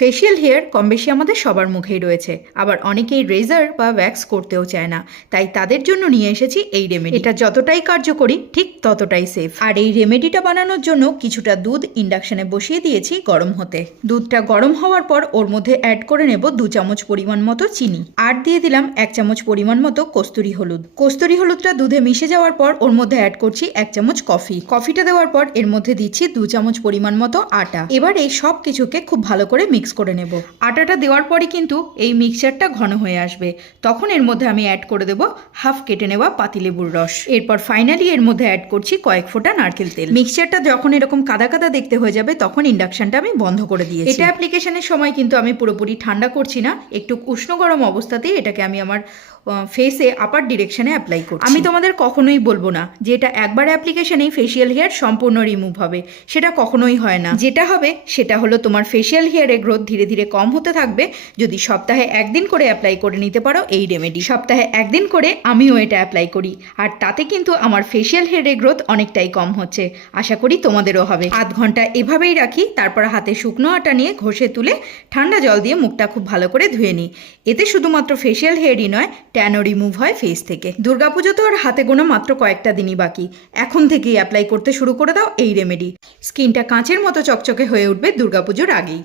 Facial hair কম বেশি আমাদের সবার মুখেই রয়েছে, আবার অনেকেই রেজার বা ওয়্যাক্স করতেও চায় না, তাই তাদের জন্য নিয়ে এসেছি এই রেমেডি। এটা যতটাই কার্যকরী ঠিক ততটাই সেফ। আর এই রেমেডিটা বানানোর জন্য কিছুটা দুধ ইন্ডাকশনে বসিয়ে দিয়েছি গরম হতে। দুধটা গরম হওয়ার পর ওর মধ্যে অ্যাড করে নেব 2 চামচ পরিমাণ মতো চিনি, আর দিয়ে দিলাম 1 চামচ পরিমাণ মতো কস্তুরি হলুদ। কস্তুরি হলুদটা দুধে মিশে যাওয়ার পর ওর মধ্যে অ্যাড করছি 1 চামচ কফি। কফিটা দেওয়ার পর এর মধ্যে দিচ্ছি 2 চামচ পরিমাণ মতো আটা। এবার এই সব কিছুকে খুব ভালো করে মিক্স করে নেব। আটাটা দেওয়ার পরে কিন্তু এই মিক্সচারটা ঘন হয়ে আসবে, তখন এর মধ্যে আমি অ্যাড করে দেব হাফ কেটে নেওয়া পাতিলেবুর রস। এরপর ফাইনালি এর মধ্যে অ্যাড করছি কয়েক ফোঁটা নারকেল তেল। মিক্সচারটা যখন এরকম কাদা কাদা দেখতে হয়ে যাবে তখন ইন্ডাকশনটা আমি বন্ধ করে দিয়েছি। এটা অ্যাপ্লিকেশনের সময় কিন্তু আমি পুরোপুরি ঠান্ডা করছি না, একটু উষ্ণ গরম অবস্থাতেই এটাকে আমি আমার ফেসে আপার ডিরেকশনে অ্যাপ্লাই করছি। আমি তোমাদের কখনোই বলবো না যে এটা একবার অ্যাপ্লিকেশনেই ফেশিয়াল হেয়ার সম্পূর্ণ রিমুভ হবে, সেটা কখনোই হয় না। যেটা হবে সেটা হলো তোমার ফেশিয়াল হেয়ারের গ্রোথ ধীরে ধীরে কম হতে থাকবে যদি সপ্তাহে 1 দিন করে অ্যাপ্লাই করে নিতে পারো এই রেমেডি। সপ্তাহে 1 দিন করে আমিও এটা অ্যাপ্লাই করি, আর তাতে কিন্তু আমার ফেশিয়াল হেয়ারের গ্রোথ অনেকটাই কম হচ্ছে। আশা করি তোমাদেরও হবে। আধ ঘন্টা এভাবেই রাখি, তারপর হাতে শুকনো আটা নিয়ে ঘষে তুলে ঠান্ডা জল দিয়ে মুখটা খুব ভালো করে ধুয়ে নিই। এতে শুধুমাত্র ফেশিয়াল হেয়ারই নয়, ট্যানও রিমুভ হয় ফেস থেকে। দুর্গাপুজো তো আর হাতে গোনা মাত্র কয়েকটা দিনই বাকি, এখন থেকেই অ্যাপ্লাই করতে শুরু করে দাও এই রেমেডি। স্কিনটা কাঁচের মতো চকচকে হয়ে উঠবে দুর্গাপুজোর আগেই।